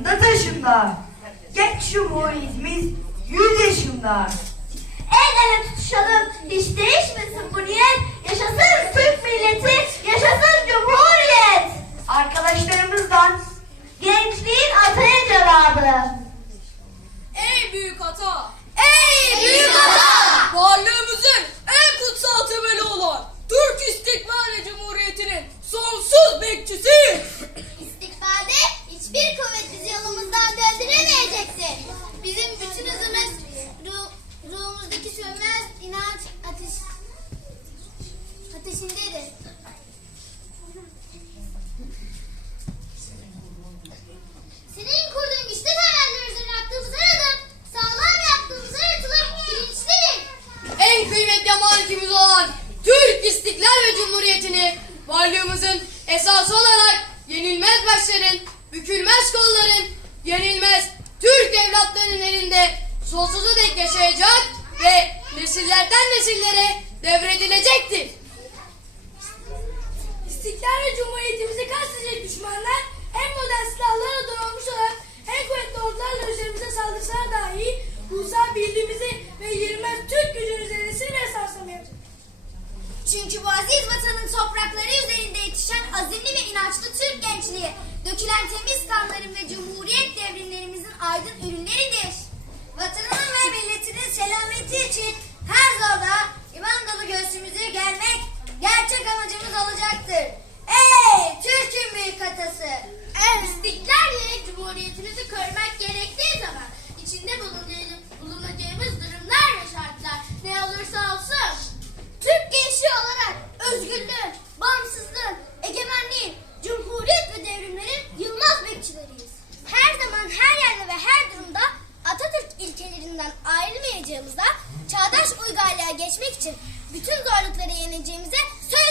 yanında taşında. Genç Cumhuriyetimiz yüz yaşında. El ele tutuşalım, hiç değişmesin bu niyet. Yaşasın Türk milleti, yaşasın Cumhuriyet. Arkadaşlarımızdan Gençliğin ataya cevabı. Ey büyük ata! Ey büyük ateşindedir. Senin kurduğun güçlü hayaller üzerine attığımız her adım, sağlam yaptığımız her atılım bilinçlidir. En kıymetli amanetimiz olan Türk İstiklal ve Cumhuriyeti'ni varlığımızın esası olarak yenilmez başların, bükülmez kolların, yenilmez Türk evlatlarının elinde sonsuza dek yaşayacak ve nesillerden nesillere devredilecektir. İstiklal ve Cumhuriyetimizi kastedecek düşmanlar en modern silahlarla donanmış olan en kuvvetli ordularla üzerimize saldırsalar dahi ulusal birliğimizi ve yenilmez Türk gücünü zerresini ve sarsamayacak. Çünkü bu aziz vatanın toprakları üzerinde yetişen azimli ve inançlı Türk gençliği, dökülen temiz kanların ve cumhuriyet devrimlerimizin aydın ürünleridir. Vatanının ve milletinin selameti için her zorda iman dolu göğsümüzü germek gerçek amacımız olacaktır. Ey Türk'ün büyük atası! İstiklal ve cumhuriyetimizi korumak gerektiği zaman içinde bulunacağımız, durumlar ve şartlar ne olursa olsun Türk gençliği olarak özgürlüğün, bağımsızlığın, egemenliğin, cumhuriyet ve devrimlerin yılmaz bekçileriyiz. Her zaman, her yerde ve her durumda Atatürk ilkelerinden ayrılmayacağımıza, çağdaş uygarlığa geçmek için bütün zorlukları yeneceğimize söz